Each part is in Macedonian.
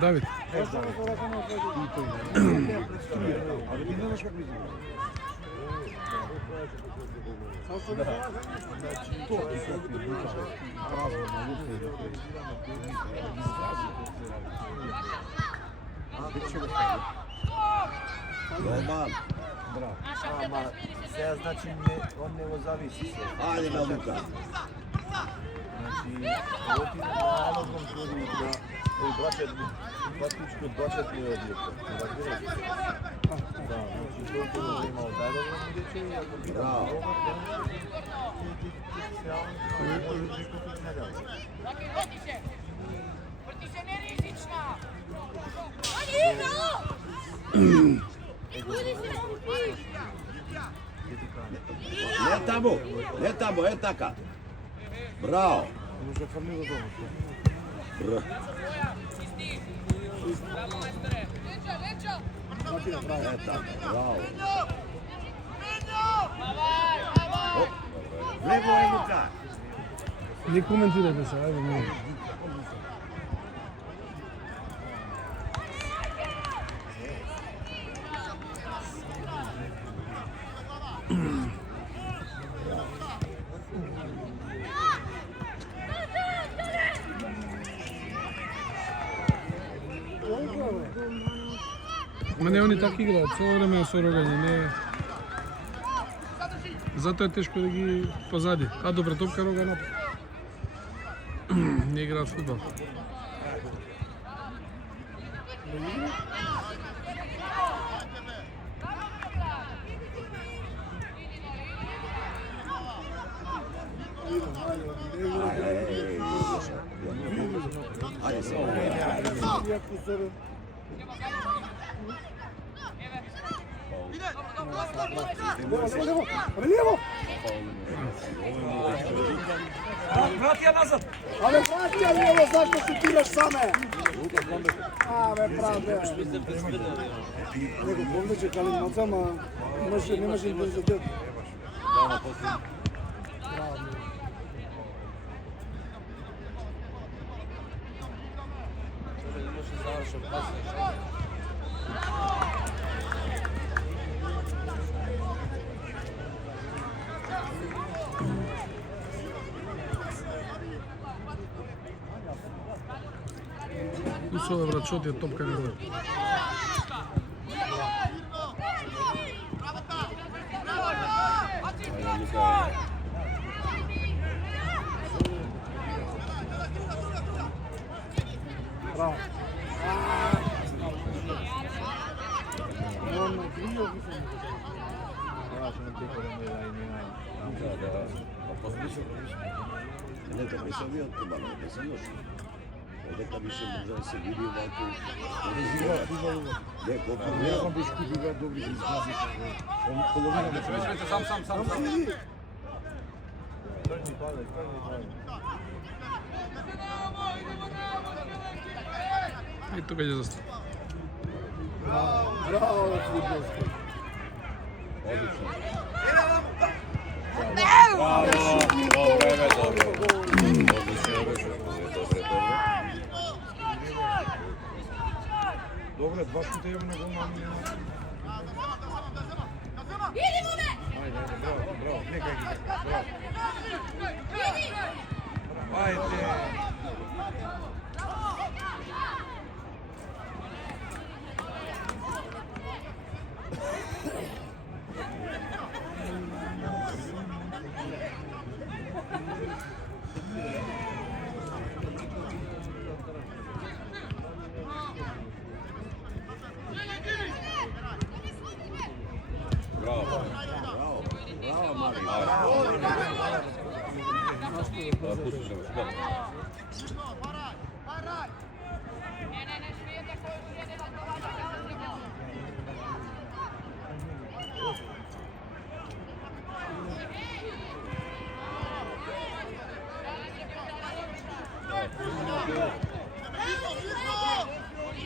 Давид. Roman. Bravo. Ама сега значи он не го зависи се. Ајде на Лука. Значи, оти на контролу да практички бачат ми објекта. Да, значи тој имал најдобро мидече и ако би Браво. Не тамо, е така. Браво. Може фамилија дома. Браво. Е така, браво. Лево е Лука. Не коментирате се, ајде, не. Ма не, они така играат, цело време со рогање, не. Затоа е тешко да ги позади. А добре, топка рога напад. Не играат фудбал. Ајде се. Лево! Врати ја назад! Але врати ја лево, зашто шутираш саме? Абе, правде. Него повлече калимаца, ама немаше интензитет. Усова врачот е топка на рога. Браво. Нека ми се вијат туба, нека се још. Дека више може да се види овако. Не, колку Ја сам биш купи добри изгази. Половина ме Веќе сам. И тука ќе застане. Браво, футболски. одлично. Добре, два шута имаме на гол. Идемо бе! Ајде, браво, нека ги. Браво. Ајде.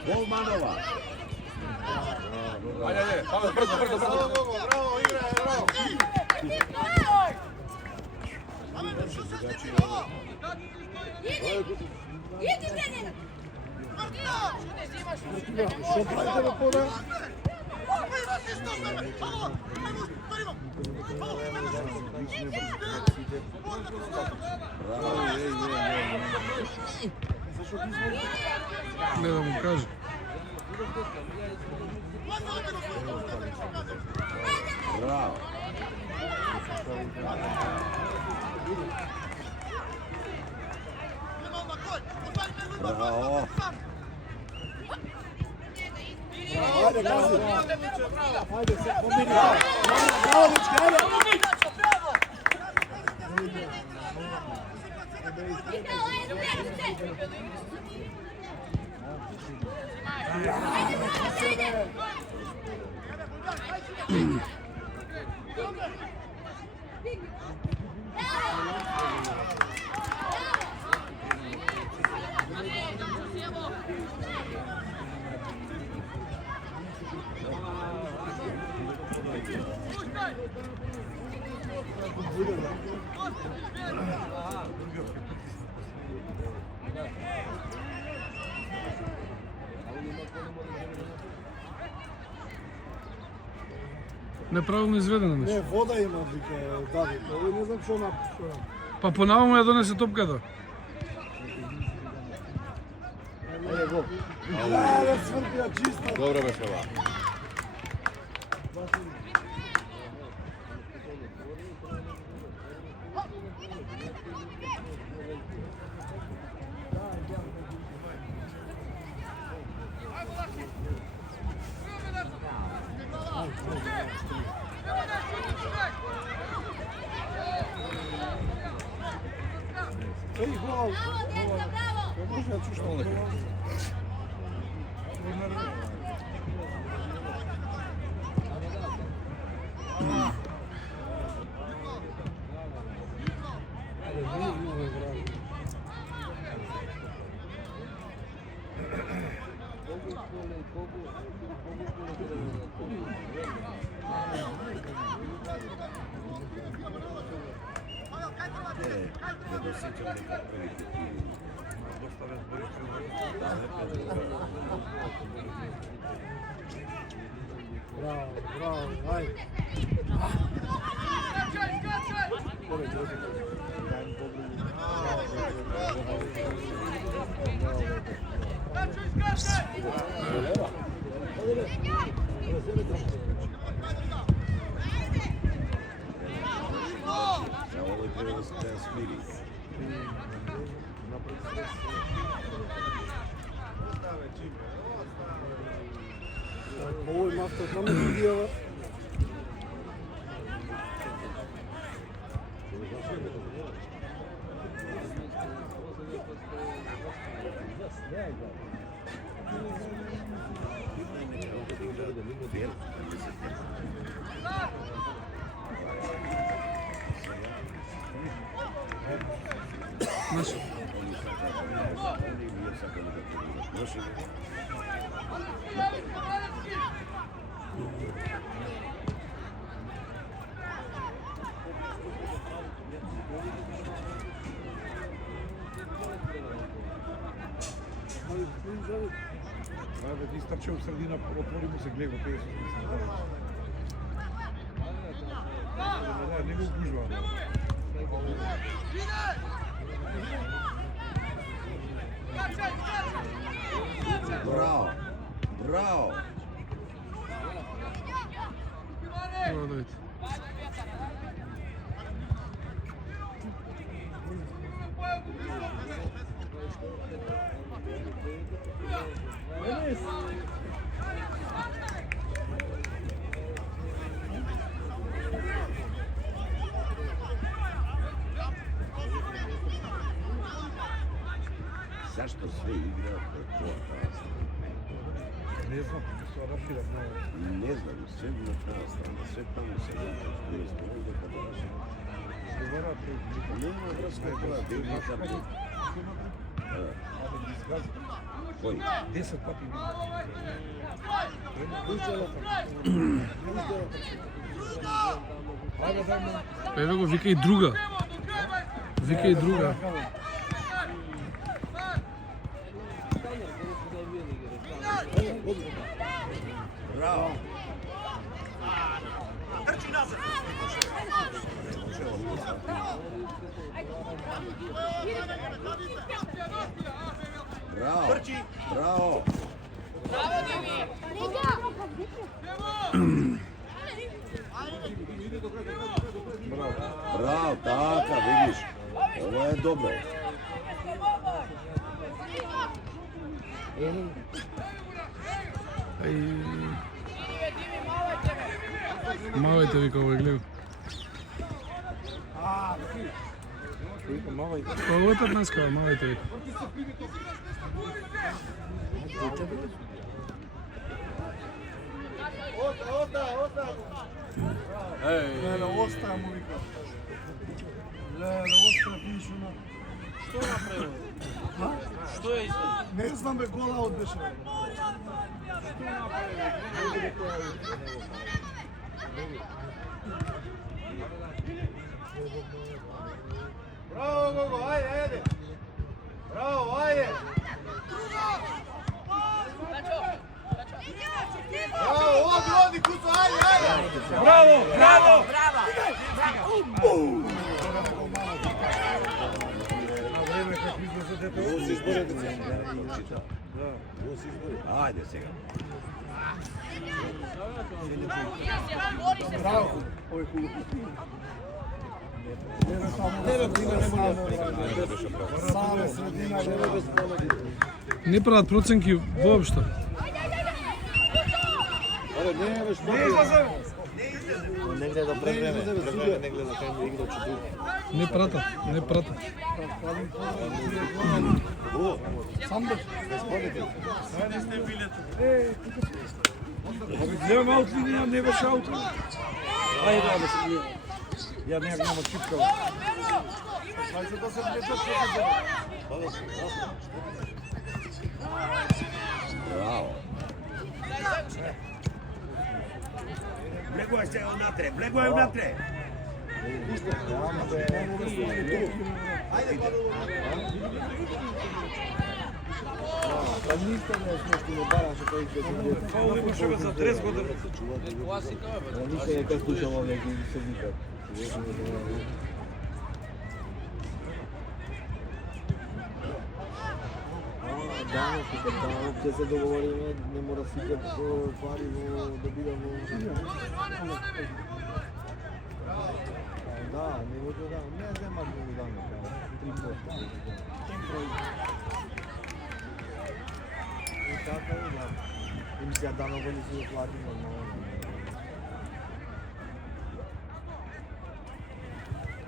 Голманова. Ајде, брзо. Браво, играј, браво. Што правите бе пода? Не да му кажа. Браво. Браво. Ajde, gazi. Ajde, se pomiri. Bravo, dečki, ajde. Неправилно изведено Не, нещо. вода има, вика Давид. Ови не знам што напишува. Па понаваму ја донесе топката. Леле, свртија чисто. Dobro me slova. Ej, gol. Može ja ću što? Ne dosjećam neka prvi put. Bravo, bravo, ajde. Na ovoj treba da se smiri. Ovo je nafta, kamo ti dijela? Значи, Абе, ти стаче у средина, отвори му се гледа, те се да, не го гужва. Браво! Браво! мора да видите. Zašto sve igra po Не знам, се адаптира много. Не знам, sve na ta strana, sve tamo se ne izbore da kada naše. Говорат, Nema връзка това, да има там. абе, ги изгази. Кой? 10 пъти ги Абе, дай му. Еве го, вика и друга. Вика и друга. Ajde, Браво. Браво. Браво. Браво, така, видиш. Ovo je dobro. Мавајте ви кога гледа. Ovo je 15 kava, mavajte vi. Леле, остава му вика. Леле, остава пишу на... Што направи? Што е извади? Не знам бе, гола одбеше. Браво, Гого, ајде, ајде. Браво, ајде. Браво, ова глоди куцо, ајде, ајде. Браво, браво! На време как излезете. Ovo se izborite. Ovo se izborite. Ajde сега. Браво. Ој хубаво. Саме средина, Не прават проценки воопшто. Не гледа превреме, не гледа кај му игра че друг. Не пратат, не пратат. Самбеш. Гледам аут линија, не беше аут. Ајде да се гледа. Ја нема чипкава. Хајде да се влечат, што се Браво. Влегувај се онатре, влегувај онатре. Фаул имаше бе за 30 години. Данок, ќе се договориме, не мора сите пари да бидат во... Да, не може да, не земат многу данок, 3%. И така и да. Им се данок не се плати нормално.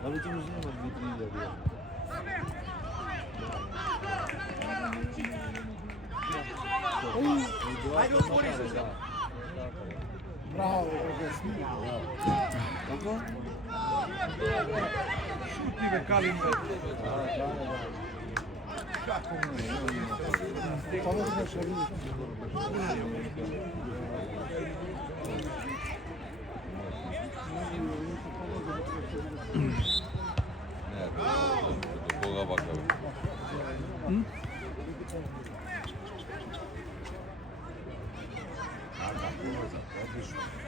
Да ви ќе му земат 2-3 Ајде отвори се. Браво, како? Шутни бе Калин бе. Тоа се шари. Кога вака бе?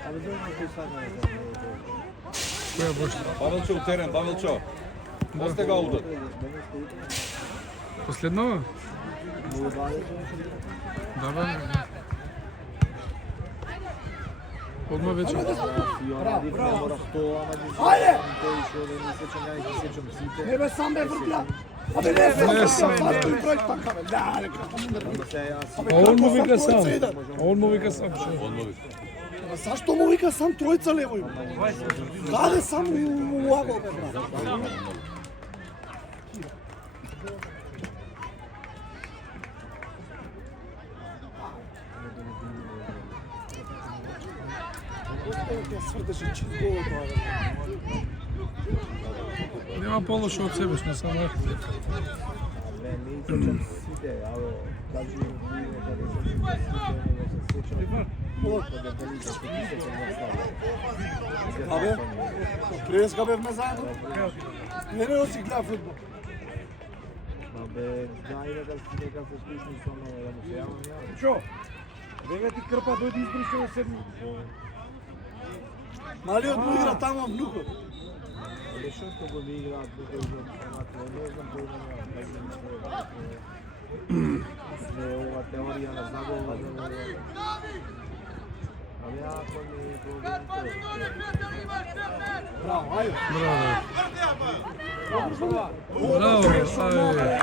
Абе, дојде кој сака Која бошта? Павелчо у терен, Павелчо. Осте го аутот. Последнова? Да, бе. Одма вече. Ајде! Не бе, сам бе вртја. Абе, не сам, број така бе. Да, како А он му вика сам. Он му вика сам. Он му вика. Зашто му вика сам тројца левој? Даде сам у агол бе, брат. Оставите сврдеше чизго тоа бе. Нема полошо од себе, не сам архитект. Не сеќам сите, ао, кажи ми каде се сеќам. Абе, преска бевме заедно. Не си гледа футбол. Абе, дај нека се слушни со мене, да му се јавам ја. Чо? Девети крпа дојде избрише на седми. Малиот му игра тамо внукот. Але што го ви играат тука изон фанати, не знам кој да е ова теорија на загола. Абе ако ми Браво, ајде. Браво, ајде.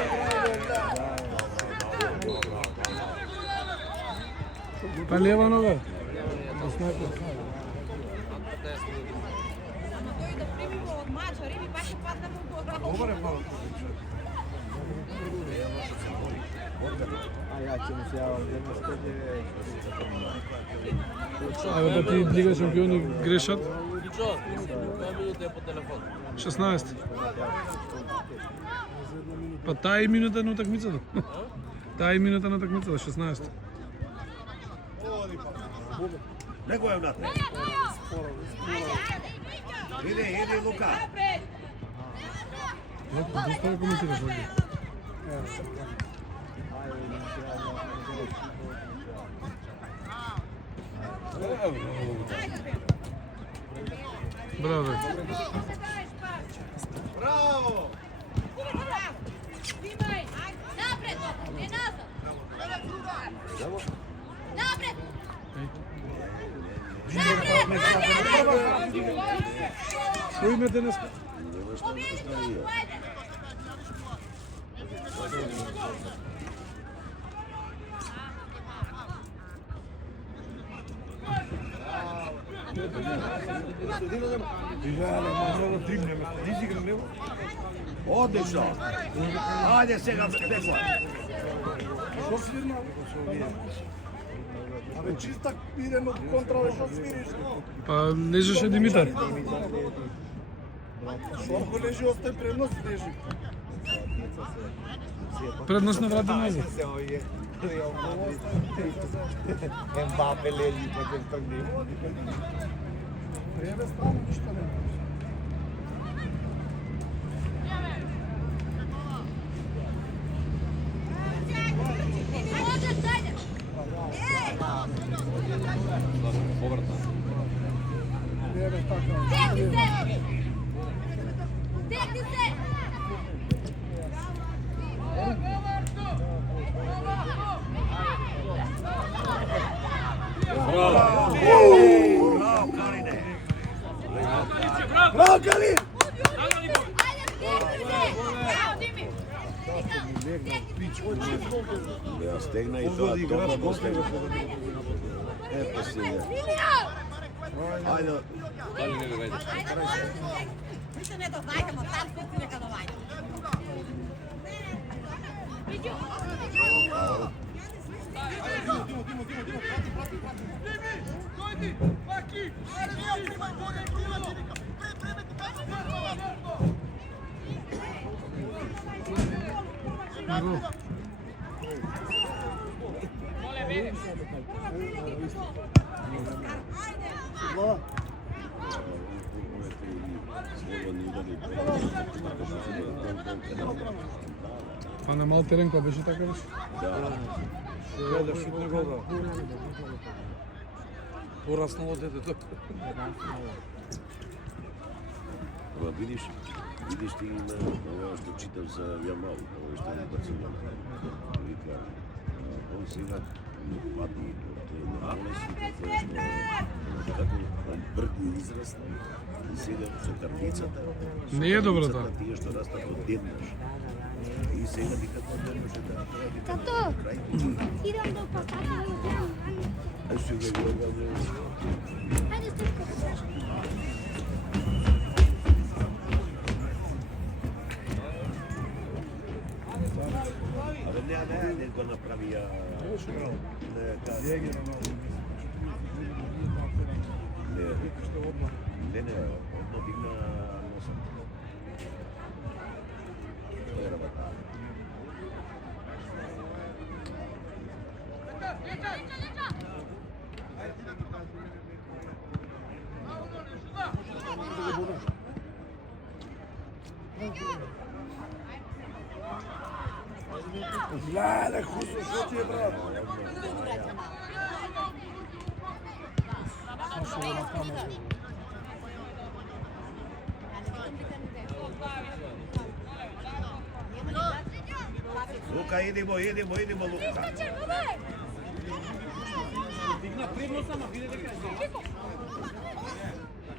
Па лева нога. ја ќе му се јавам денес ќе Абе да ти Лига шампиони грешат. Ничо, која минута е по телефон? 16. Па таа е минута на утакмицата. Таа е минута на утакмицата 16. Него е внатре. Иди, Лука. Доста да коментираш овде. Браво. Браво! Што име денес? Одлично! Ајде сега, Бекла! Што свирна? Абе чистак идем од контра, што свириш? Па лежеше Димитар. Што ако лежи остај предност, лежи. Предност на врата назад. Ембапе лежи па ќе тргне. Леве страна ништо не. Поврата. Леве така. Браво, Калине! Браво, Калин! Ја стегна и тоа добро го стегна. Ето сега. Ајде. Па на мал терен кој беше така беше? Да шутне гол. Пораснало детето. Ама видиш ти има ова што читам за Јамал, ова што е Барселона. Вика, он сега пати од болести, како брди израсна и сега со карницата. Не е добро тоа. Тие што растат од детнаш. И сега вика тоа не може да прави. Тато, идам до папата и одам. Ај сега го Ајде стопка. Абе не го направија. Не, одно дигна носот. Што е работа? Леле, хусо, што ти е, брат? Luka, idemo, Luka.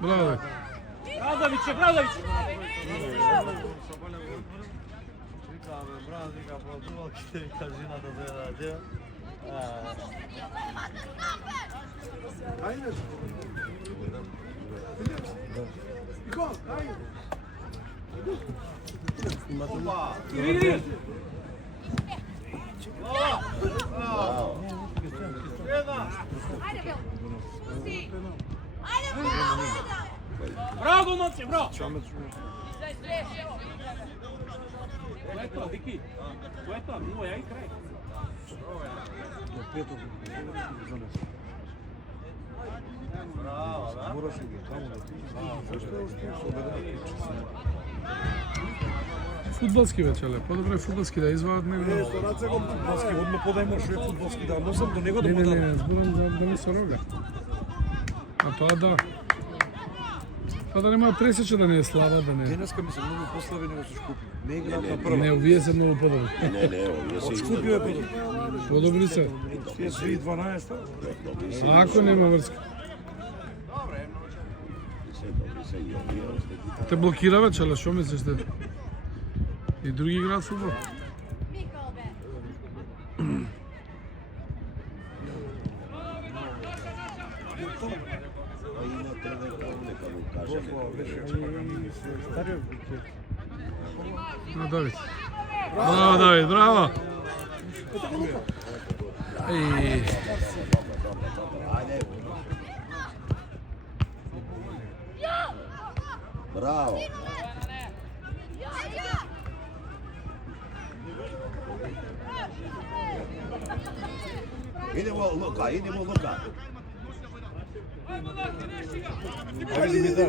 Браво, бе. Брадовиче, Брадовиче! Ajde. Iko, ajde. Браво, момче, браво! Кој е тоа, Вики? Кој е тоа? Мило, ја и крај. Фудбалски вече, по-добре фудбалски да извадат него. Фудбалски, одно подајмо што е фудбалски, да носам до него да Не, му не, дам. не, зборам за да ми се рога. А тоа да. Па да нема пресече да не е слава, да не е. Денеска ми се многу послави него со Шкупи. Не играат на Не, прва. овие се многу подобри. Не, овие се Од Шкупи е подобри. Подобри се. Тие се и 12-та. А ако нема врска. добри се и овие. Те блокира вече, што мислиш те? И други играат фудбал. На Давид. Браво, Давид, браво! Еј. Браво. Idemo Luka. Ајде ми да.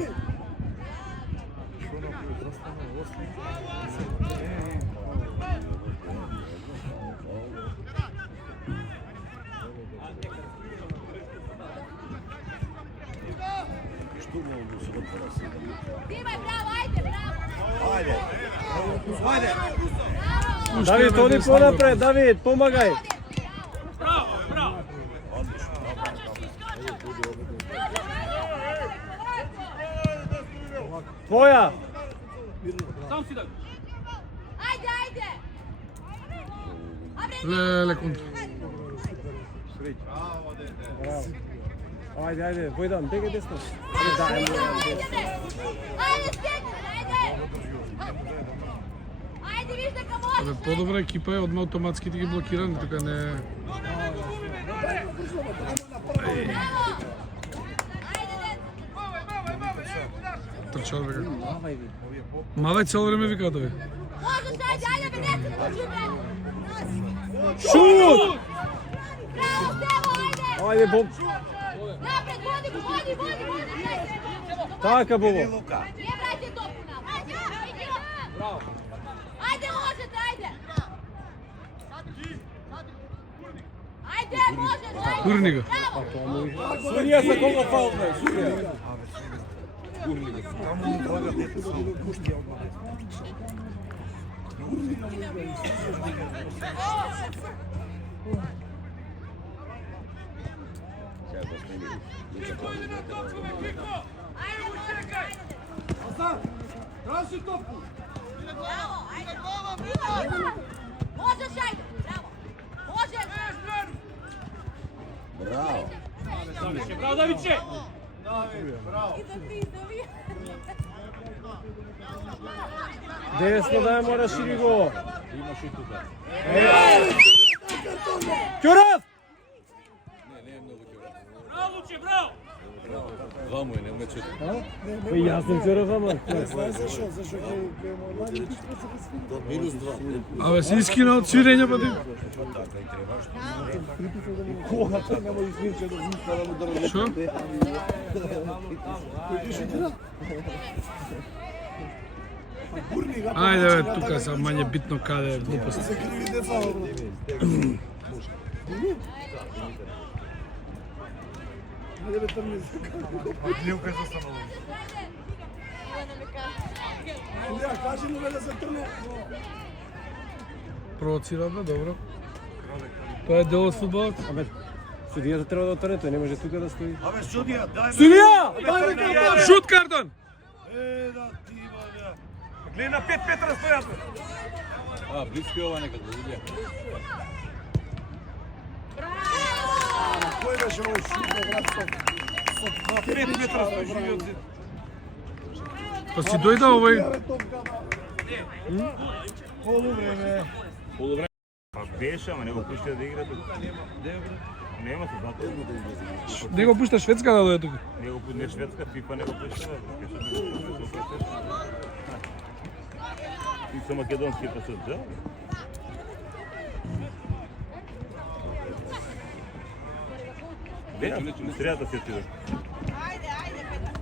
Што го супер се. Димај, браво, ајде, браво! Ajde. Давид, оди понапред, Давид, помагај. Твоја. Ајде, ајде! Леле контра. Ајде, ајде, Војдан, бегај десно. Ајде, стегни, ајде! Ајде, виж дека Абе, можеш! подобра екипа е, одма автоматски да ги блокиран, така не... Браво! Ајде, деца! Трчал бега. Мавај цел време вика да ви. Можеш, ајде, ајде, бе, деца, да доđи, бе! Шут! Браво, Стево, ајде! Ајде, бом. Напред, води, ајде! Така, Бобо. Не враќај топку нам! Ајде, можете, ајде! Ајде, можеш, ајде! Турни го. Браво! Сурија за кого фаул, бе, Сурија. Ајде, можеш, ајде! Траси топку. Браво, ајде! Можеш, ајде! Браво! Можеш! Браво. Браво, Давидче. Десно да ја мора шири го. Имаш и тука. Ќуров! Не е многу ќора. Браво, Луче, браво! Два му е, не умече. Па јас сум Ќуров, ама. Знаеш зашо? Зашо ќе млади Минус 2. Абе, се искина од свирење па ти. кога тоа нема измирче да зиска да му држи. Шо? Ајде бе, тука са мање битно каде е глупост. Се криви деца. Ајде бе трни. Лилка е застанала. Илија, кажи му бе да се трне. Провоцира, бе, добро. Тоа е дел од фудбалот. Судијата треба да отвори, тој не може тука да стои. Абе, судија, дај ме. Судија! Судија! Шут картон! Да ти бага. Гледа на 5 метра стојат. А, близки ова некако, видја. Кој беше овој шут на град со 5 метра стои живиот зид. Па си дојде овој... Полувреме. Па беше, ама не го пушти да игра тук. Нема се затоа. Не го пушта Шведска да дојде тука. Не го пушти Шведска, FIFA не го пушти. И со македонски пасот, да? Бе, средата се отиде. Ajde, ajde, Petar.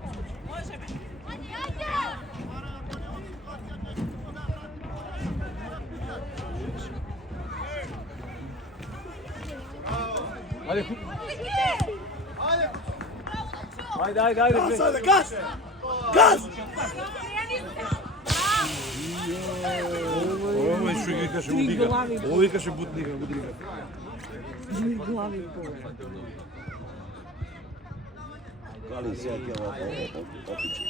Možeme. Ajde, ajde. Ајде. Газ, ајде, газ! Газ! Ова што ги викаше Удига. Ова викаше Бутнига, Удига. Кали сеќа опичи.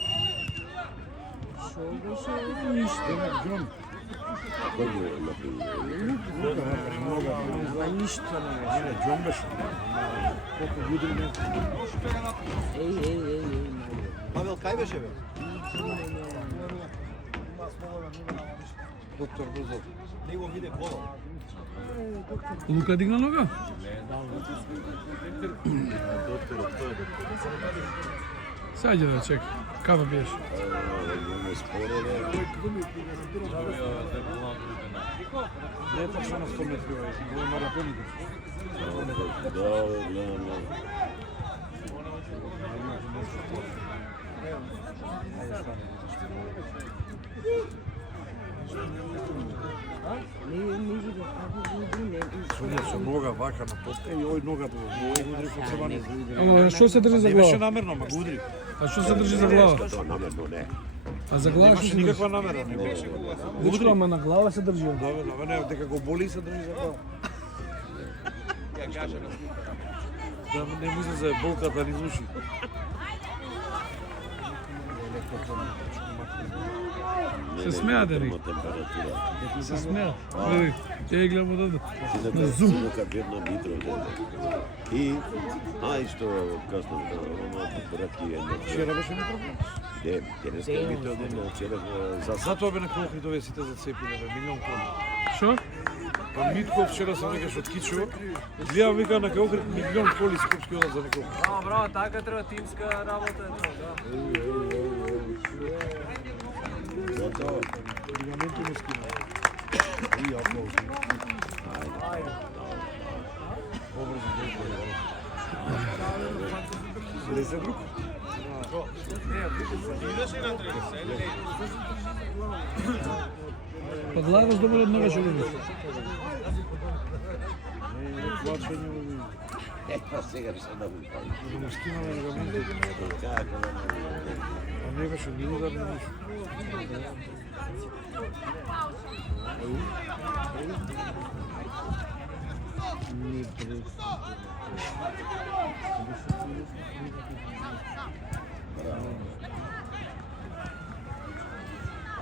Кој го например? Не, Џон беше. Колку години не. Павел, кај беше бе? Доктор Бузов. Не го виде голо. Лука дигна нога? Саѓа да чека. Кафе пиеш? Имаме спорове. Не е почна на 100 метри, ovo je maratonik. Да, гледаме. Судија со нога вака на топка и овој ногата во овој удри по црвани. Ама што се држи за Не беше глава? намерно, ма го удри. А што се држи за глава? Тоа намерно не. А за глава што Немаше се држи? никаква намера, не беше. Дечко, ама на глава се држи. Да, не, дека го боли и се држи за глава. Да не му излезе болката низ уши. Се смеа, Дери. Температура. Се смеа. Види, ќе ги гледам одамде. Синока бедно Митров. И што касно браки една. Вчера беше Митров. Де, денеска Митров ден, вчера за Затоа бе на Охридове сите зацепиле, бе, милион коли. Што? Па Митков вчера се викаш од Кичево. Гледам вика на Охрид милион коли скопски одат за некој. Браво, така треба тимска работа е тоа, да. затоа Лигаменти му скина. И аплауз. Побрзо Лезе друг? Па глава добро од нога што го видиш. Плачење во види. сега се да му пали. Да му скина на лигаменти. Како да не. А не беше ни удар, ни ништо.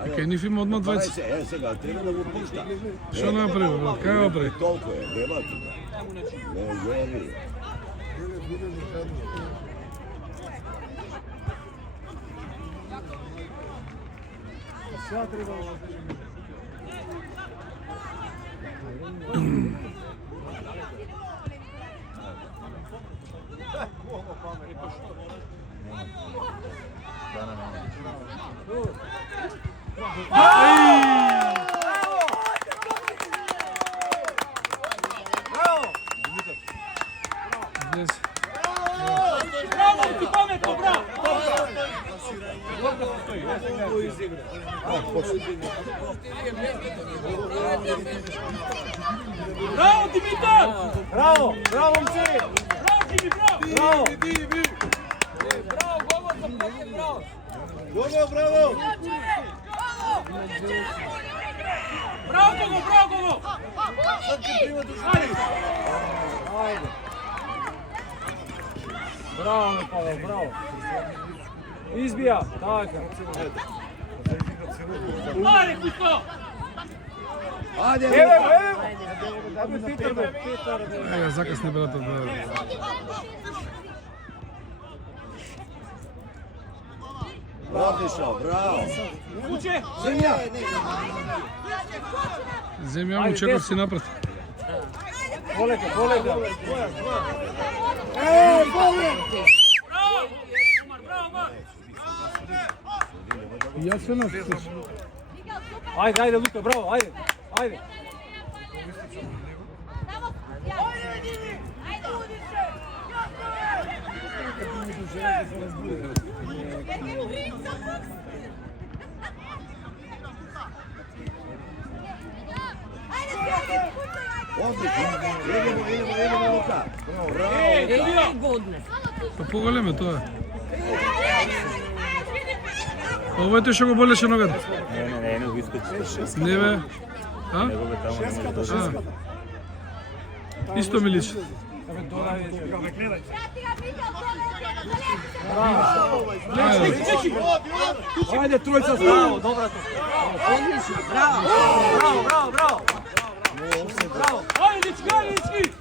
Кај нив има одма двајца. Сега треба да го пушта. Што направи, брат? Кај го прави? Толку е, нема тука. Не, јови. Дес. Браво, Димитар! Браво, браво, момци! Браво! Браво, Gogo, sam protiv, bravo! Gogo, bravo! Bravo, Gogo, bravo, Gogo! Ajde. Bravo, Pavel, bravo. Izbija, tako. Ajde, Kusto! Ajde, Evo, evo! Ajde, Petar, Ега, закасни брата да. Odlično, bravo. Kuće! Zemlja! Земја му чекав си напред. Poleka, poleka. Bravo! Umar, bravo, Umar! И јас се нас. Ajde, ajde, Luka, bravo, ajde. Ajde. Odlično. Idemo, Luka. Па поголеме тоа. Ова ти што го болеше ногата? Не, го искачи. Не бе. А? Него бе тамо не може да Исто ми личи. Ajde, trojica, bravo, dobra to. Bravo, bravo, bravo, bravo. Bravo. Ajde, dečki, ajde, dečki!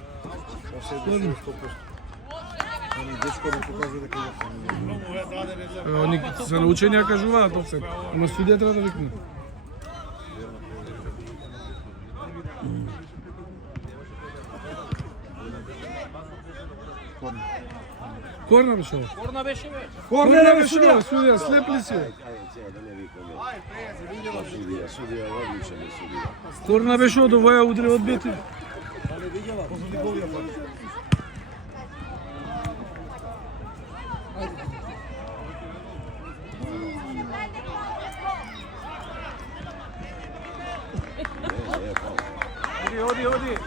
Они за научени ја кажуваат офсет. Ама судија треба да викне. Корна беше ова. Korna beše, be! Korner беше судија. Судија, слеп ли си? Ajde, da ne vikamo. Sudija, odličan je sudija. Корна беше од овоја удри одбити. Odi, odi.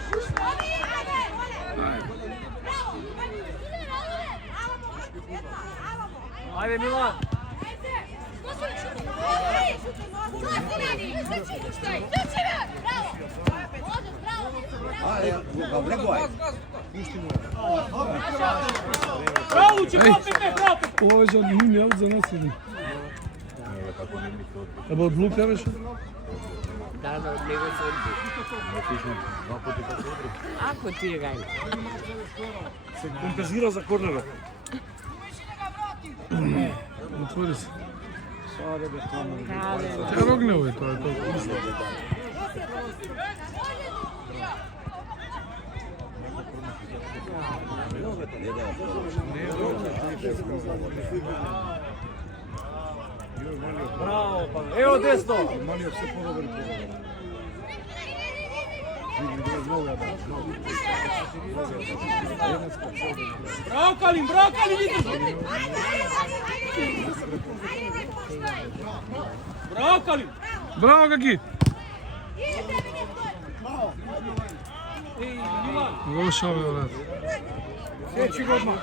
Ajde, Milan. Ajde, Luka, vregoj. Bravo, Luče, bravo, Pepe, bravo, Pepe! Ова беше од ним јаут за нас или? Абе од Лука беше? Ако ти е гај. Se kompenzira za kornera. Отвори се. Sada be tamo. Тя рогне овој, тоа е толку. Bravo, Pavel. Evo desno. Bravo, Kalin, vidite! Bravo, Kalin! Браво, Каки! Лоша бе, брат. Сечи го одмah.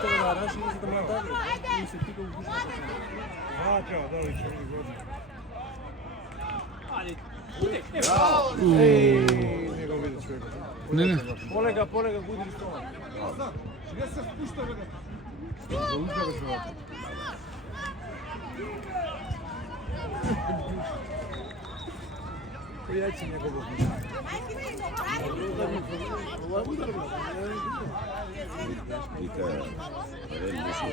Не, не. Полега, полега, буди стола. Пријаќи негово. Vika, Ren Bušo.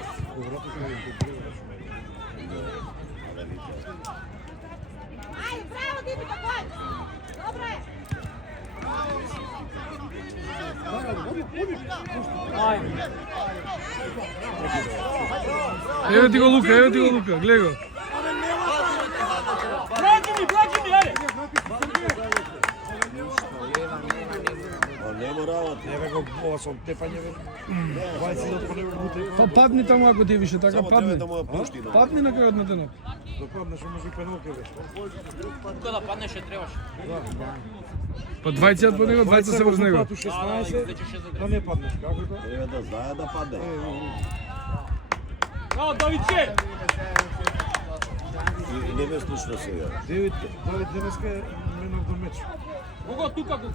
Ajde, bravo, Dimitar, gol! Dobro je! Ајде. Еве ти го Лука, гледај го. Brađi mi, ajde! Нема работа. Не бе го ова со тепање бе. Вајци да отпадне бутре. Па падни таму ако ти више така, Само треба падни. да му ја пушти. Падни на крајот на денот. Да паднеш може и пеналка бе. Тука да паднеш ще трябваш. Па 20 по него, 20 се врз него. Плату 16, да не паднеш, како е тоа? Треба да знае да падне. Браво, Давидче! И не ме слушна сега. Давид денеска е менов до меч. Кого тука го?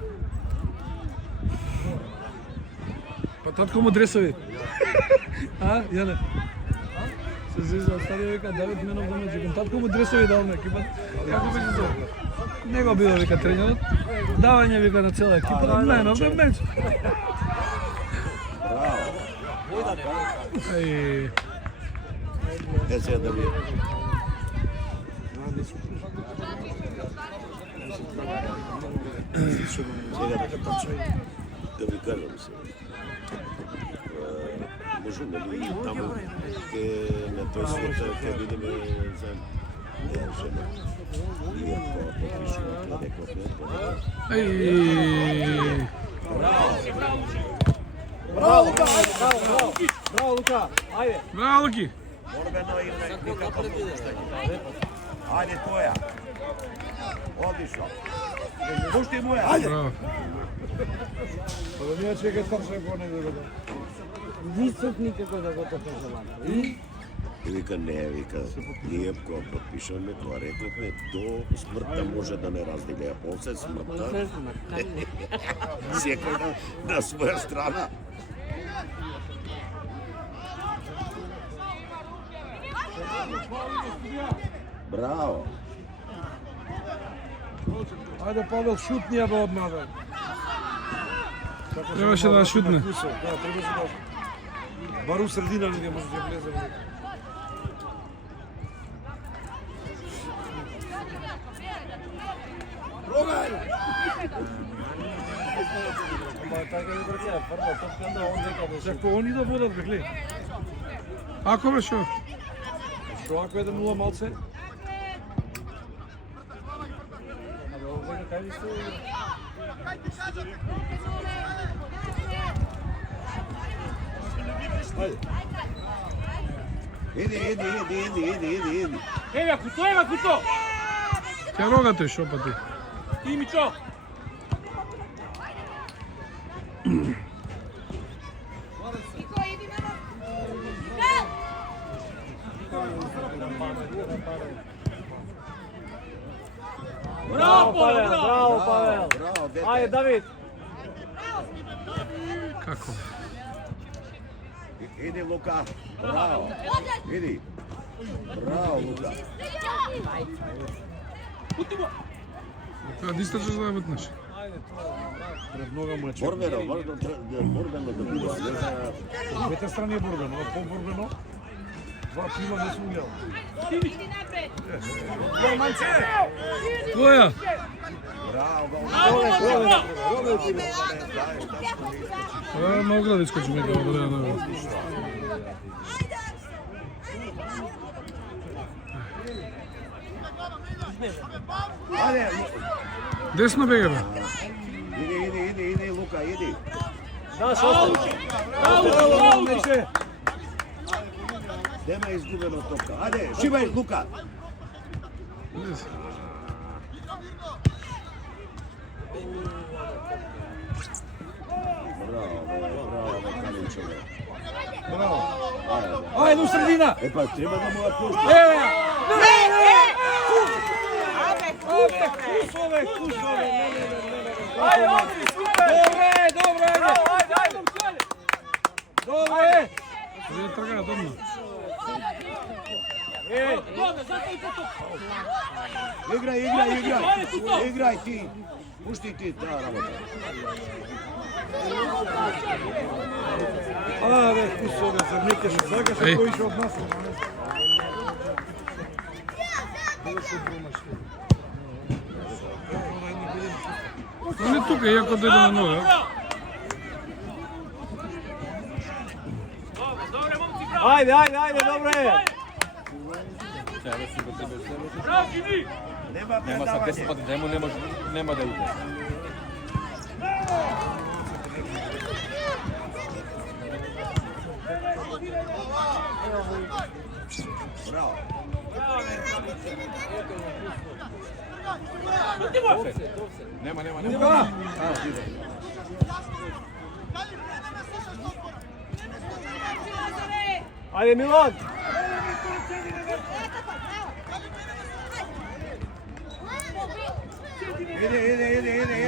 Па татко му дресови. А, Јане? Се зиза, остари вика, Давид менов да меđu. Към татко му дресови дал ме, екипа. Како беше зove? Него било, вика, тренерот. Давање, вика, на цела екипа, да менов да меđu. Ај, Е сега да ви... Сега да ви кажам се. Може нали и таму на тој свет ќе видиме за жена. И ако потпишуваме некој ај. Браво, Лука! Браво, Лука! Ајде! Браво, Луки. Борбено има некако попуштање. Ајде твоја. Одлично. Пушти му ја. Браво. Па да ние чекај там се по него да. Висок никако да го топне желано. И И вика не, вика, ние кога потпишаме тоа рековме, до смртта може да не раздели, а после смртта секој на своја страна. Браво! Ајде Павел шутни ја бе одма бе. Требаше да шутне. Да, требаше да. Бару средина лига може да влезе. Како они да водат бе, гледај. Ако бе шо? Што ако е да 0 малце? Иди. Ева, куто! Ќе рогате шо па ти? Ти, Мичо! браво, Павел! Браво, Павел! Браво, дете. Ајде, Давид! Како? Иди, Лука. Браво. Иди. Браво, Лука. Треба да истрчаш да ја метнеш. Пред нога му е чек. Борбено, борбено да биде. Не за... Двете страни е борбено, а по-борбено. Два пима не се уѓава. Твоја! Ова могла да искочи ме како да на. Ајде, Десно бега бе. иди, Лука, иди. Да, шо? Нема изгубено топка. Ајде, шибај, Лука. Браво, Калинчове. Ајде у средина! Епа, треба да му ја пушти. Кусове! Ајде, оди, супер! Добре, Ајде, добре! Ја тргаат одма. Играј ти. Пушти ти таа работа. Абе, кусове, за некеш, сакаш Еј. кој ќе од нас. Он е тука, иако дојде на нога. Ајде, добре! Нема Нема са 10 предавање. пати да нема да иде. Браво. Нема. Ајде Милан!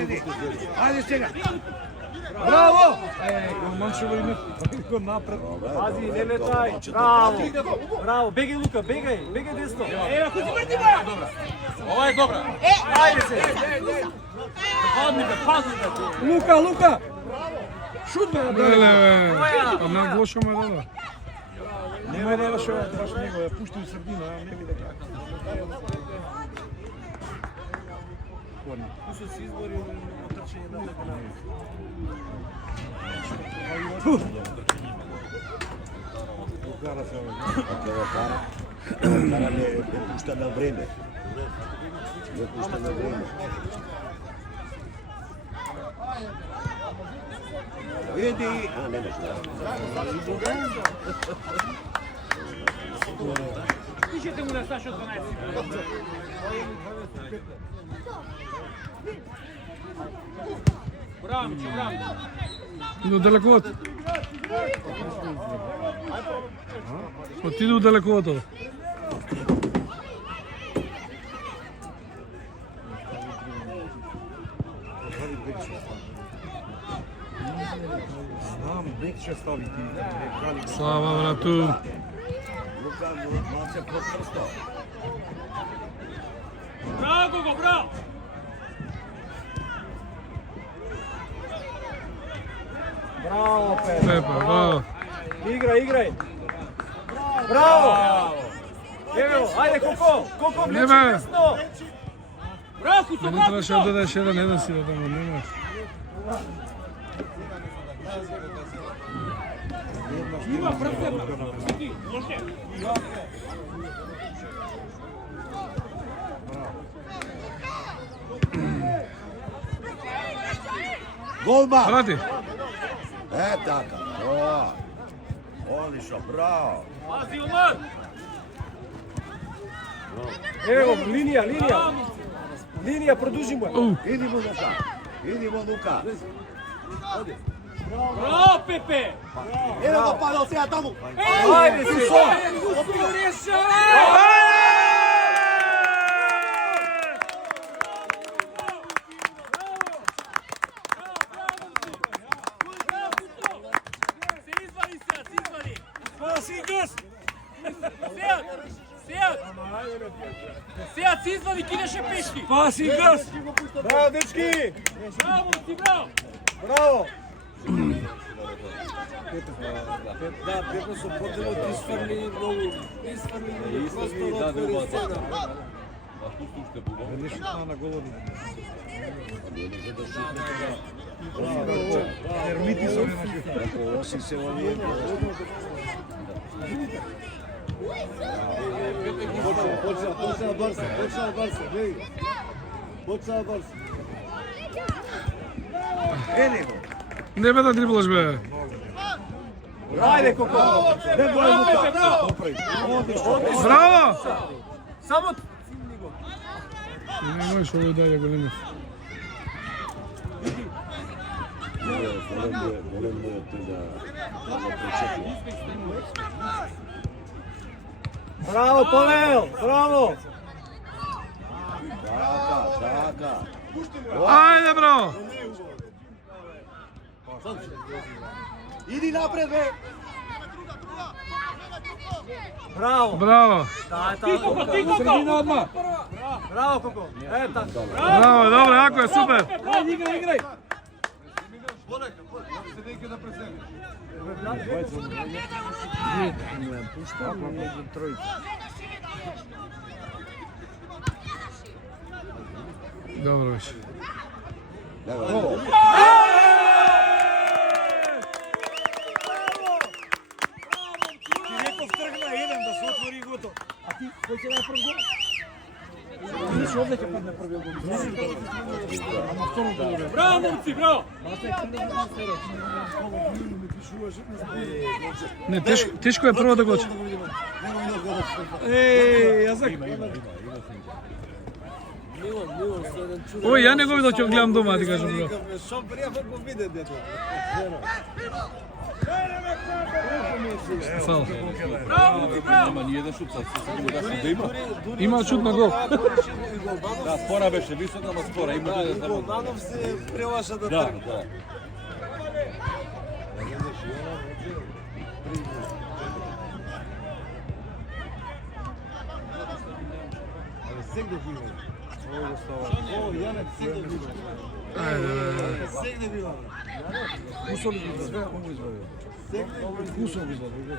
Иди. Ајде сега. Браво! Голманчево име го напред. Пази, не летај. Браво! Браво, бегај Лука, бегај десно. Ева, кој си врти бра? Ова е добра. Ајде се. Лука! Шут бе, леле. А на глоша ме дада. Нема шо, баш него ја пушти у средина, не виде како. Кусо се избори отрчање на така. Гара се овој. Кара не пушта на време. Не пушта на време. Иди! А, не може. Пишете му на Сашо 12. Браво, браво. Иду далековато. Отиду далековато. Знам, бек ќе стави ти. Слава, брату. Лука, малце подпрсто. Браво, Гого, браво. Браво, Пепа, браво. Играј. Браво! Ево, ајде Коко, Не бе. десно. Браво, Кусо, Не браво, требаше да дадеш еден си да тамо, немаш. Има пред себе. Ти, може. Голба! Брати, Така. О! Одлично, браво! Пази, Омар. Ево, линија, продужи му. Иди му, Лука! Браво, Пепе. Ево го падал сега таму. Ајде се. Сејат се извади, кинеше пешки. Паси газ. Браво, дечки. Браво, ти браво. Браво. Да, Пепа со поделот изфрли многу. Изфрли простор. Веднаш шутна на голови. Ермити се немаше. Оси се овие. Почна Барса, гледај. Почна Барса. Ене го. не бе да дриблаш бе. Ајде Коко. Браво! Само Немаш овој да ја го немаш. Волем да пречекува. браво, Павел. Браво. Така. Ајде, браво! Иди напред, бе. Браво. Браво! Ти, Коко, ти, Коко. Средина одма. Браво Коко. Така. Браво, добро, ако е супер! Играј. Добро беше. Ти реков тргна еден да се отвори и готово. А ти кој ќе да прв гол? Ти овде ќе падне првиот гол. Браво, момци, браво! Не, тешко е прво да го. Јазак. Ој, ја не го видов, ќе го гледам дома, ти кажам, бро. Шо прија го виде дето. Фал. Браво, момци, браво! Нема ни еден шут, сега да има. Има шут на гол. Да, спора беше висока, ама спора има да само. Надов се преваша да Да, тргне. да. Сегде бива. Јане, сегде бива. Ајде, Сегде бива. Вкусно ли го извади? Он го извади. Вкусно го извади.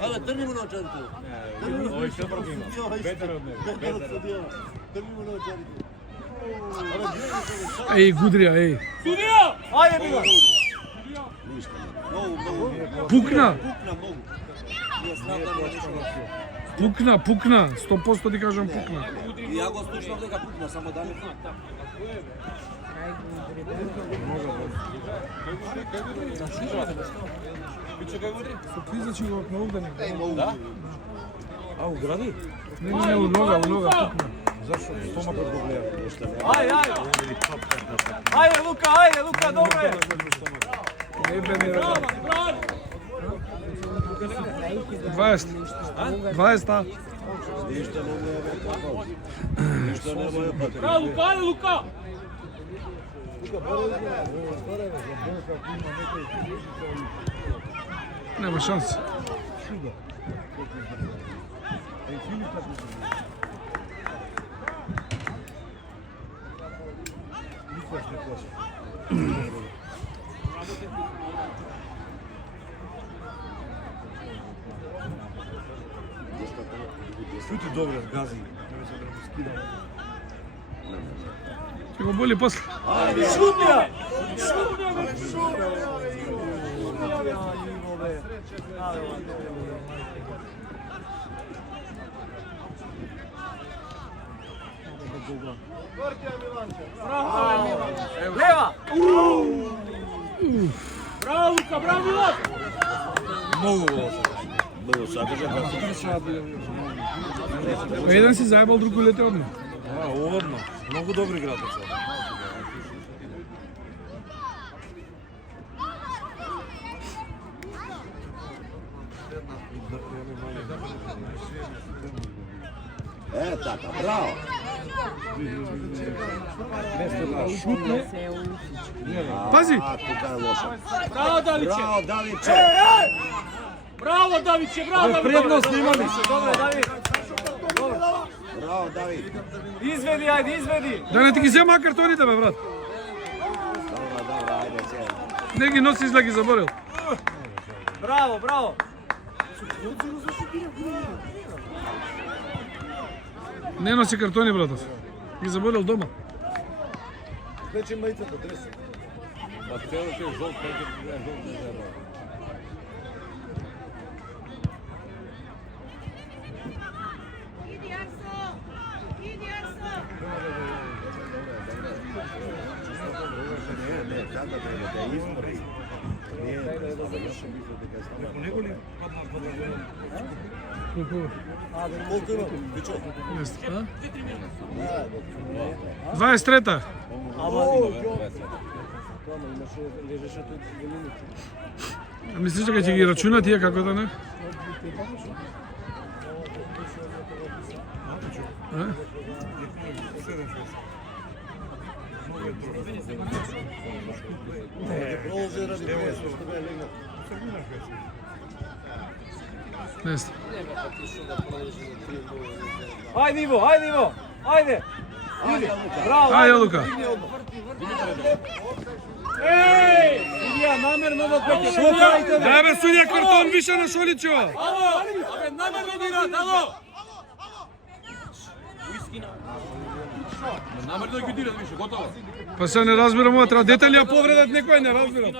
Але трни му на очарите. Овој што друг има. Бетер од него. Трни му на очарите. Еј, Гудрија, еј. Судија! Ајде бива. Пукна, Пукна многу. Ја знам да не нешто. пукна. 100% ти кажам пукна. И ја го слушнав дека пукна, само да не пукна. Со пизачи го на ударник. А, угради? Не, у нога пукна. Зашо? Стомакот го гледа. Ајде, Лука, добро е! Не бе, не Браво, бе. браво! 20. 20, а? Ништо не му е пат. Ништо не му е пат. Браво, Лука, ајде, Лука! Нема шанс. Шути добре, гази. Ќе го боли после. Судија! Лева! Браво, Лука, браво, Милан! Многу го Многу садржа. Еден си заебал, друг го лете одно. Да, одно. Многу добри играчи. Е, така, браво. Шутне. Пази! А, тука е лошо. Браво, Давиче! Браво, Давиче. Браво, Давиче, браво, Давиче! Предност имаме. Браво, Давид. Изведи, ајде, изведи! Да не ти ги зема картоните, бе, брат. Добро, ајде, сега. Не ги носи излеги заборил. Браво, браво! Не носи картони, братов. Ги заборил дома. Вече мајцата треса. Па цело ќе жолт, ќе играе жолт не заебава. Иди, Арсо! Иди, Арсо! Не, така треба да измори. Колку има? Бичо. 23-та. Мислиш дека ќе ги рачуна тие како да не? А? Продолжи ради тоа што бе легнал. Не знам. Ајде, Иво, ајде, Иво! Ајде! Браво! Ајде, Лука. Еј! Судија, намерно во пеќе. Дај бе судија картон више на Шоличева. Ало! Абе, намерно дират, ало! Намерно да ги дират више, готово. Па се не разбирам ова, треба детали ја повредат некој, не разбирам.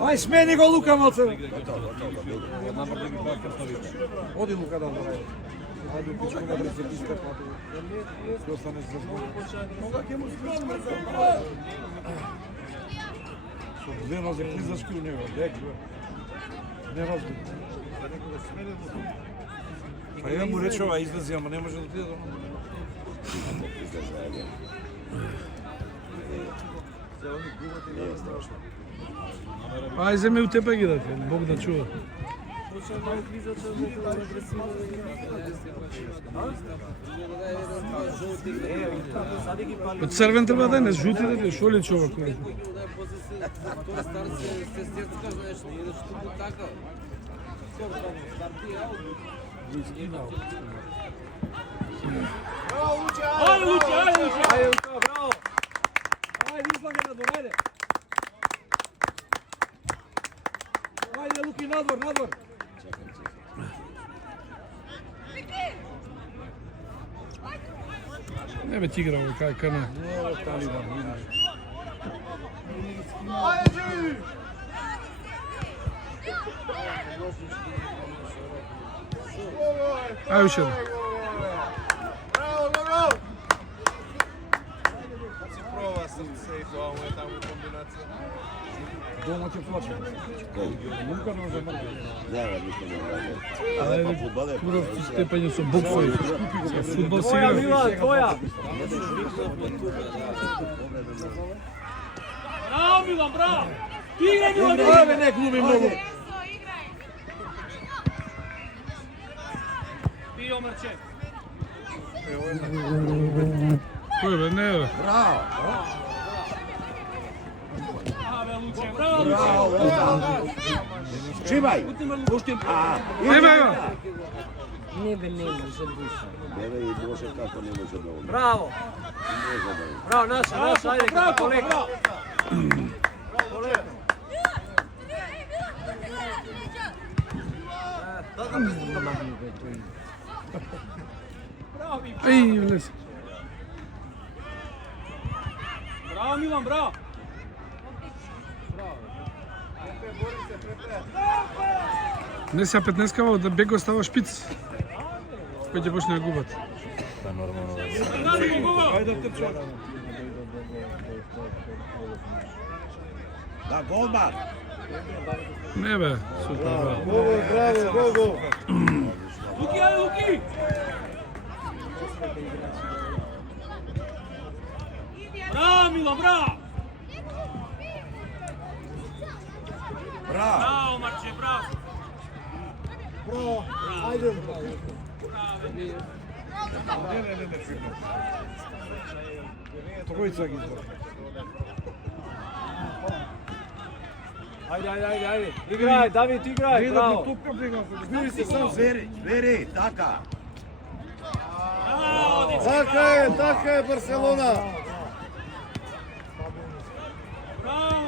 Ај смени го Лука Моцев. Оди Лука да направи. Ајде пичко да се писте пати. Што стане за збор? Со две нозе клизачки у него, дек. Не разбира. А ја му речува излези, ама не може да отиде дома. Ај земи у тебе ги даде, Бог да чува. Од црвен треба да не жути да шо ли човек. Ајде Луче, ајде Луче! Ајде Лука, браво! Ајде излагај надвор, ајде! Ајде Луки, надвор, надвор! Не бе ти игра, кај кана. Ај уште. Дома ќе плаче. Лука не може мрде. Да, ништо не прави. Ајде, Фудбал е прв степење со боксови. Фудбал се игра. Милан, твоја! Браво Милан, браво! Играј Милан! Ајде, не глуми многу. Пио Мрче! Кој бе, не бе. Браво Луче, браво Луче! Шибај! Нема го. Не бе, не може душа. Еве и може како не може да он. Браво! Браво, наша, ајде, како лека. Еј, влез. Браво Милан, браво! Не сега 15-кава, да бего става шпиц. Кој ќе почне да губат. Ајде, трча. Да, голман! Не бе, супер бе. Гого, браво, Гого! Луки, ајде Луки! Браво Милан, браво! Браво Марче, браво! Браво! Ајде! Тројца ги избора. Ајде. Играј, Давид, играј, браво. Тупка брега. Збери се сам, звери, така! Така е Барселона! Браво